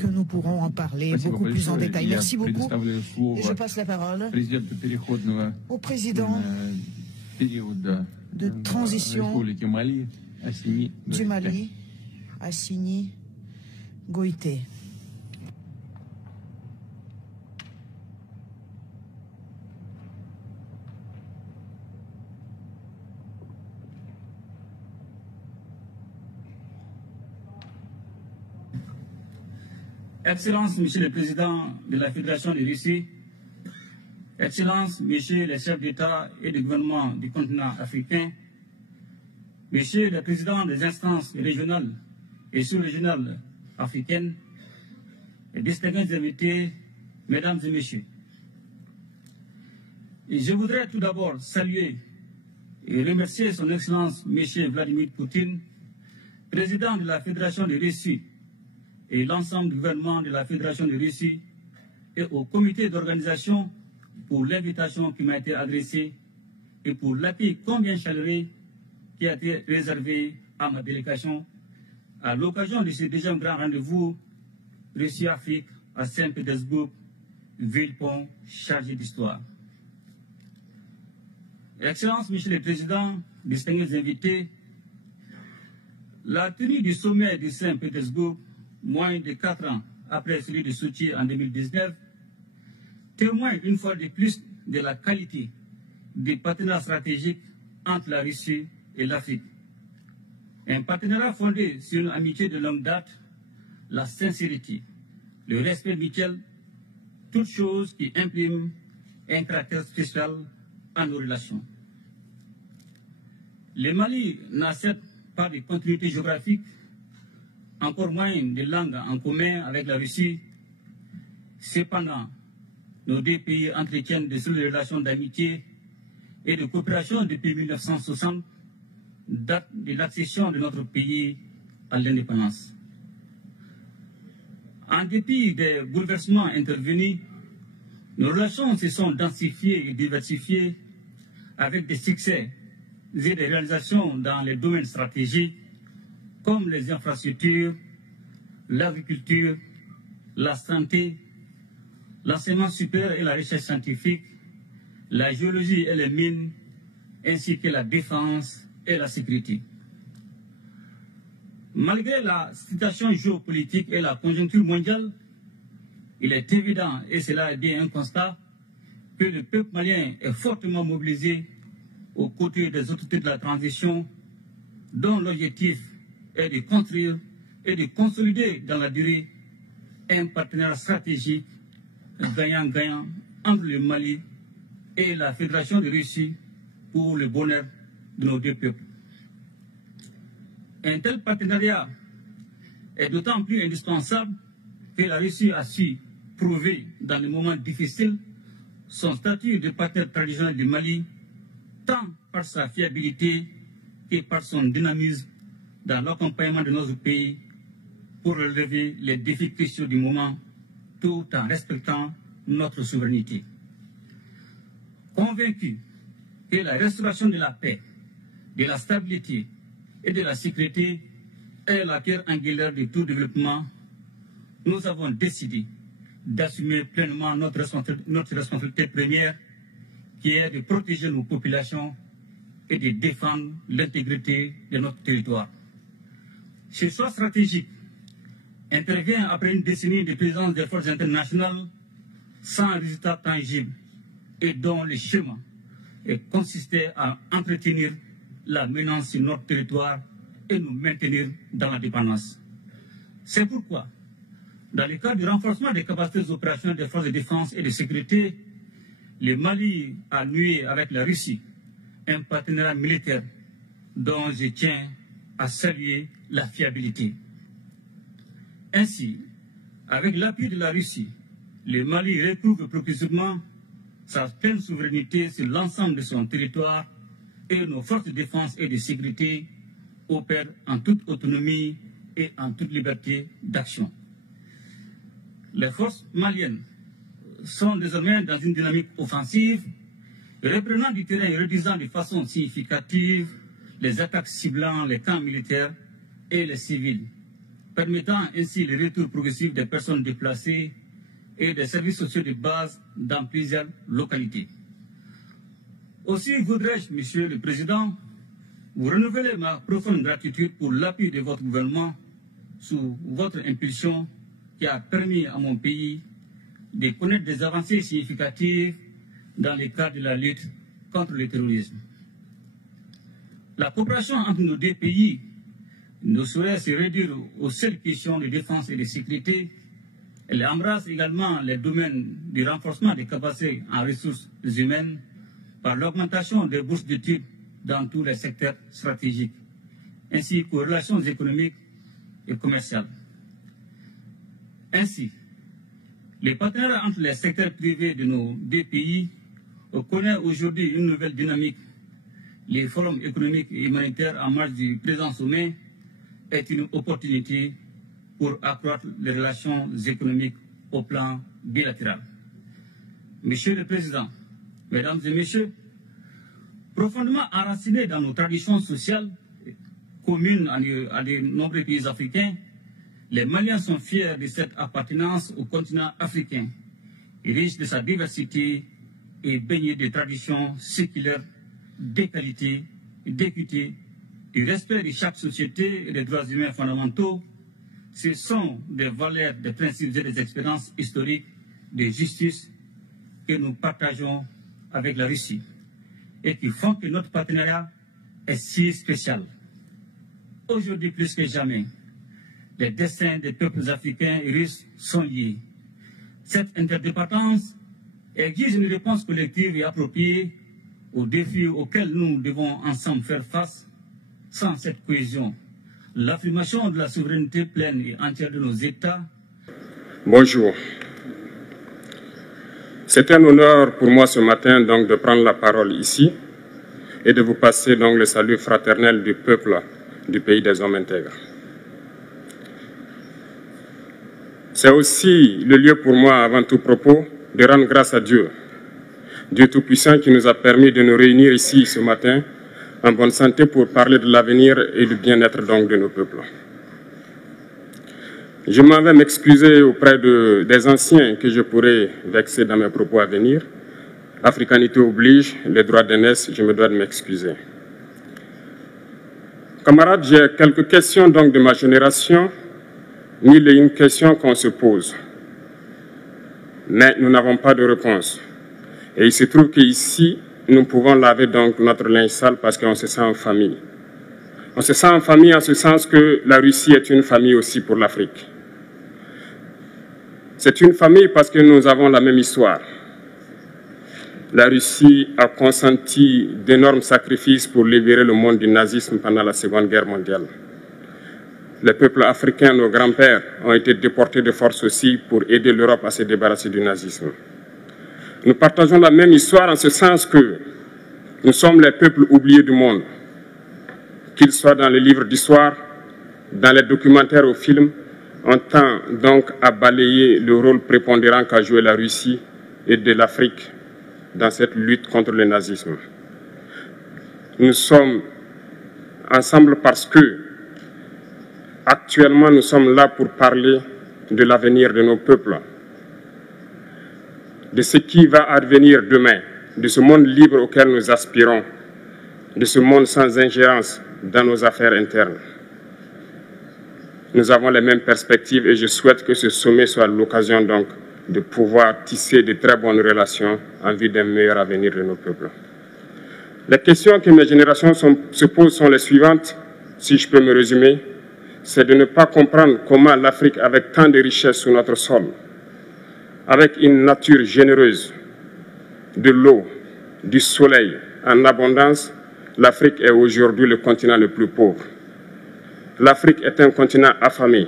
que nous pourrons en parler beaucoup plus en détail. Merci beaucoup. Et je passe la parole au président de transition du Mali, Assimi Goïté. Excellence, Monsieur le Président de la Fédération de Russie, Excellence, Messieurs les chefs d'État et de gouvernement du continent africain, Messieurs les présidents des instances régionales et sous-régionales africaines, et distingués invités, Mesdames et Messieurs. Et je voudrais tout d'abord saluer et remercier Son Excellence Monsieur Vladimir Poutine, Président de la Fédération de Russie, et l'ensemble du gouvernement de la Fédération de Russie et au comité d'organisation pour l'invitation qui m'a été adressée et pour l'accueil combien chaleureux qui a été réservé à ma délégation à l'occasion de ce deuxième grand rendez-vous Russie-Afrique à Saint-Pétersbourg, ville-pont chargée d'histoire. Excellence, Monsieur le Président, distingués invités, la tenue du sommet de Saint-Pétersbourg moins de 4 ans après celui de Sochi en 2019, témoigne une fois de plus de la qualité des partenariats stratégiques entre la Russie et l'Afrique. Un partenariat fondé sur une amitié de longue date, la sincérité, le respect mutuel, toutes choses qui impriment un caractère spécial à nos relations. Le Mali n'a certes pas de continuité géographique, encore moins de langues en commun avec la Russie. Cependant, nos deux pays entretiennent de solides relations d'amitié et de coopération depuis 1960, date de l'accession de notre pays à l'indépendance. En dépit des bouleversements intervenus, nos relations se sont densifiées et diversifiées avec des succès et des réalisations dans les domaines stratégiques comme les infrastructures, l'agriculture, la santé, l'enseignement supérieur et la recherche scientifique, la géologie et les mines, ainsi que la défense et la sécurité. Malgré la situation géopolitique et la conjoncture mondiale, il est évident, et cela est bien un constat, que le peuple malien est fortement mobilisé aux côtés des autorités de la transition, dont l'objectif est de construire et de consolider dans la durée un partenariat stratégique gagnant-gagnant entre le Mali et la Fédération de Russie pour le bonheur de nos deux peuples. Un tel partenariat est d'autant plus indispensable que la Russie a su prouver dans les moments difficiles son statut de partenaire traditionnel du Mali, tant par sa fiabilité que par son dynamisme dans l'accompagnement de notre pays pour relever les défis cruciaux du moment, tout en respectant notre souveraineté. Convaincu que la restauration de la paix, de la stabilité et de la sécurité est la pierre angulaire de tout développement, nous avons décidé d'assumer pleinement notre responsabilité première, qui est de protéger nos populations et de défendre l'intégrité de notre territoire. Ce choix stratégique intervient après une décennie de présence des forces internationales sans résultat tangible et dont le schéma consistait à entretenir la menace sur notre territoire et nous maintenir dans la dépendance. C'est pourquoi, dans le cadre du renforcement des capacités opérationnelles des forces de défense et de sécurité, le Mali a noué avec la Russie un partenariat militaire dont je tiens à saluer la fiabilité. Ainsi, avec l'appui de la Russie, le Mali retrouve progressivement sa pleine souveraineté sur l'ensemble de son territoire et nos forces de défense et de sécurité opèrent en toute autonomie et en toute liberté d'action. Les forces maliennes sont désormais dans une dynamique offensive, reprenant du terrain et réduisant de façon significative les attaques ciblant les camps militaires et les civils, permettant ainsi le retour progressif des personnes déplacées et des services sociaux de base dans plusieurs localités. Aussi voudrais-je, Monsieur le Président, vous renouveler ma profonde gratitude pour l'appui de votre gouvernement sous votre impulsion qui a permis à mon pays de connaître des avancées significatives dans le cadre de la lutte contre le terrorisme. La coopération entre nos deux pays ne saurait se réduire aux seules questions de défense et de sécurité. Elle embrasse également les domaines du renforcement des capacités en ressources humaines par l'augmentation des bourses d'études dans tous les secteurs stratégiques, ainsi qu'aux relations économiques et commerciales. Ainsi, les partenariats entre les secteurs privés de nos deux pays connaissent aujourd'hui une nouvelle dynamique. Les forums économiques et humanitaires en marge du présent sommet est une opportunité pour accroître les relations économiques au plan bilatéral. Monsieur le Président, Mesdames et Messieurs, profondément enracinés dans nos traditions sociales communes à de nombreux pays africains, les Maliens sont fiers de cette appartenance au continent africain, riche de sa diversité et baigné de traditions séculaires, d'égalité, d'équité, du respect de chaque société et des droits humains fondamentaux. Ce sont des valeurs, des principes et des expériences historiques de justice que nous partageons avec la Russie et qui font que notre partenariat est si spécial. Aujourd'hui plus que jamais, les destins des peuples africains et russes sont liés. Cette interdépendance exige une réponse collective et appropriée aux défis auxquels nous devons ensemble faire face. Sans cette cohésion, l'affirmation de la souveraineté pleine et entière de nos États. Bonjour. C'est un honneur pour moi ce matin donc de prendre la parole ici et de vous passer donc le salut fraternel du peuple du pays des hommes intègres. C'est aussi le lieu pour moi, avant tout propos, de rendre grâce à Dieu, Dieu Tout-Puissant qui nous a permis de nous réunir ici ce matin en bonne santé pour parler de l'avenir et du bien-être donc de nos peuples. Je m'en vais m'excuser auprès des anciens que je pourrais vexer dans mes propos à venir. Africanité oblige, les droits d'aînesse, je me dois de m'excuser. Camarades, j'ai quelques questions donc de ma génération, mille et une questions qu'on se pose. Mais nous n'avons pas de réponse. Et il se trouve qu'ici, nous pouvons laver donc notre linge sale parce qu'on se sent en famille. On se sent en famille en ce sens que la Russie est une famille aussi pour l'Afrique. C'est une famille parce que nous avons la même histoire. La Russie a consenti d'énormes sacrifices pour libérer le monde du nazisme pendant la Seconde Guerre mondiale. Les peuples africains, nos grands-pères, ont été déportés de force aussi pour aider l'Europe à se débarrasser du nazisme. Nous partageons la même histoire en ce sens que nous sommes les peuples oubliés du monde, qu'ils soient dans les livres d'histoire, dans les documentaires ou films, on tend donc à balayer le rôle prépondérant qu'a joué la Russie et de l'Afrique dans cette lutte contre le nazisme. Nous sommes ensemble parce que actuellement nous sommes là pour parler de l'avenir de nos peuples, de ce qui va advenir demain, de ce monde libre auquel nous aspirons, de ce monde sans ingérence dans nos affaires internes. Nous avons les mêmes perspectives et je souhaite que ce sommet soit l'occasion donc de pouvoir tisser de très bonnes relations en vue d'un meilleur avenir de nos peuples. Les questions que mes générations se posent sont les suivantes, si je peux me résumer, c'est de ne pas comprendre comment l'Afrique, avec tant de richesses sous notre sol, avec une nature généreuse, de l'eau, du soleil en abondance, l'Afrique est aujourd'hui le continent le plus pauvre. L'Afrique est un continent affamé.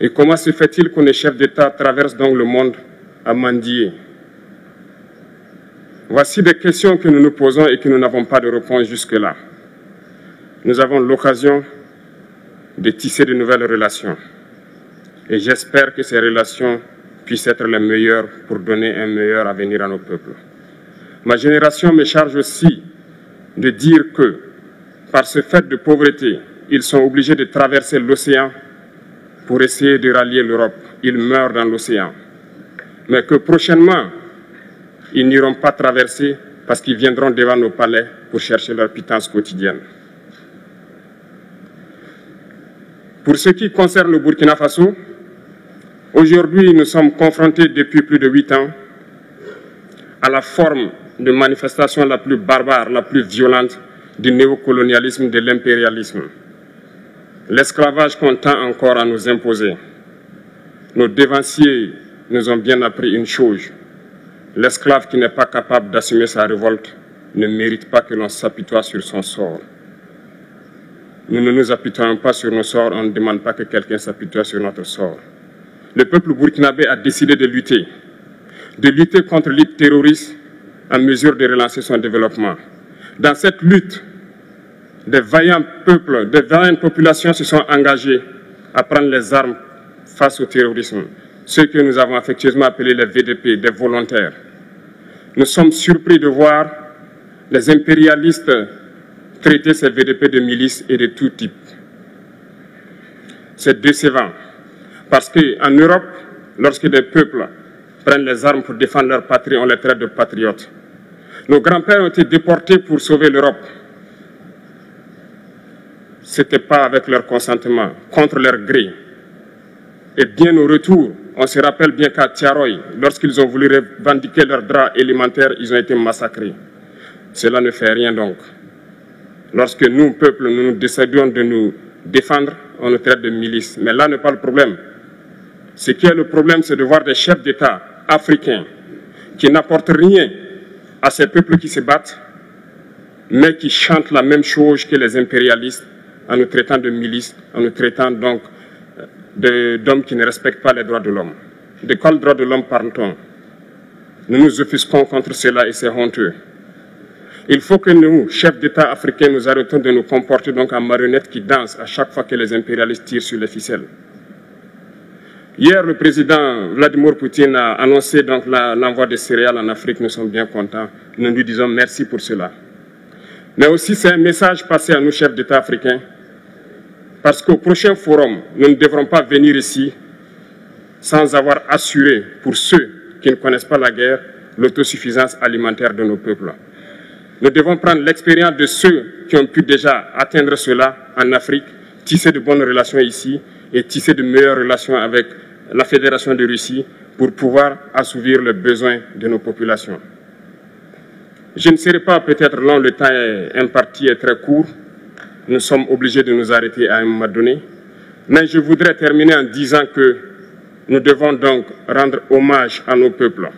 Et comment se fait-il que les chefs d'État traversent donc le monde à mendier? Voici des questions que nous nous posons et que nous n'avons pas de réponse jusque-là. Nous avons l'occasion de tisser de nouvelles relations. Et j'espère que ces relations puissent être les meilleures pour donner un meilleur avenir à nos peuples. Ma génération me charge aussi de dire que, par ce fait de pauvreté, ils sont obligés de traverser l'océan pour essayer de rallier l'Europe. Ils meurent dans l'océan. Mais que prochainement, ils n'iront pas traverser parce qu'ils viendront devant nos palais pour chercher leur pitance quotidienne. Pour ce qui concerne le Burkina Faso, aujourd'hui, nous sommes confrontés depuis plus de 8 ans à la forme de manifestation la plus barbare, la plus violente du néocolonialisme, de l'impérialisme. L'esclavage qu'on tend encore à nous imposer. Nos dévanciers nous ont bien appris une chose. L'esclave qui n'est pas capable d'assumer sa révolte ne mérite pas que l'on s'apitoie sur son sort. Nous ne nous apitoyons pas sur nos sorts, on ne demande pas que quelqu'un s'apitoie sur notre sort. Le peuple burkinabé a décidé de lutter contre l'île terroriste en mesure de relancer son développement. Dans cette lutte, des vaillants peuples, des vaillantes populations se sont engagées à prendre les armes face au terrorisme, ceux que nous avons affectueusement appelés les VDP, des volontaires. Nous sommes surpris de voir les impérialistes traiter ces VDP de milices et de tout type. C'est décevant, parce qu'en Europe, lorsque des peuples prennent les armes pour défendre leur patrie, on les traite de patriotes. Nos grands-pères ont été déportés pour sauver l'Europe. Ce n'était pas avec leur consentement, contre leur gré. Et bien au retour, on se rappelle bien qu'à Tiaroy, lorsqu'ils ont voulu revendiquer leurs droits élémentaires, ils ont été massacrés. Cela ne fait rien donc. Lorsque nous, peuple, nous décidons de nous défendre, on nous traite de milices. Mais là n'est pas le problème. Ce qui est le problème, c'est de voir des chefs d'État africains qui n'apportent rien à ces peuples qui se battent, mais qui chantent la même chose que les impérialistes en nous traitant de milices, en nous traitant donc d'hommes qui ne respectent pas les droits de l'homme. De quel droit de l'homme parle-t-on? Nous nous offusquons contre cela et c'est honteux. Il faut que nous, chefs d'État africains, nous arrêtons de nous comporter donc en marionnettes qui dansent à chaque fois que les impérialistes tirent sur les ficelles. Hier, le président Vladimir Poutine a annoncé donc l'envoi de céréales en Afrique. Nous sommes bien contents. Nous lui disons merci pour cela. Mais aussi, c'est un message passé à nous, chefs d'État africains, parce qu'au prochain forum, nous ne devrons pas venir ici sans avoir assuré, pour ceux qui ne connaissent pas la guerre, l'autosuffisance alimentaire de nos peuples. Nous devons prendre l'expérience de ceux qui ont pu déjà atteindre cela en Afrique, tisser de bonnes relations ici et tisser de meilleures relations avec la Fédération de Russie pour pouvoir assouvir les besoins de nos populations. Je ne serai pas peut-être long, le temps imparti est très court. Nous sommes obligés de nous arrêter à un moment donné. Mais je voudrais terminer en disant que nous devons donc rendre hommage à nos peuples.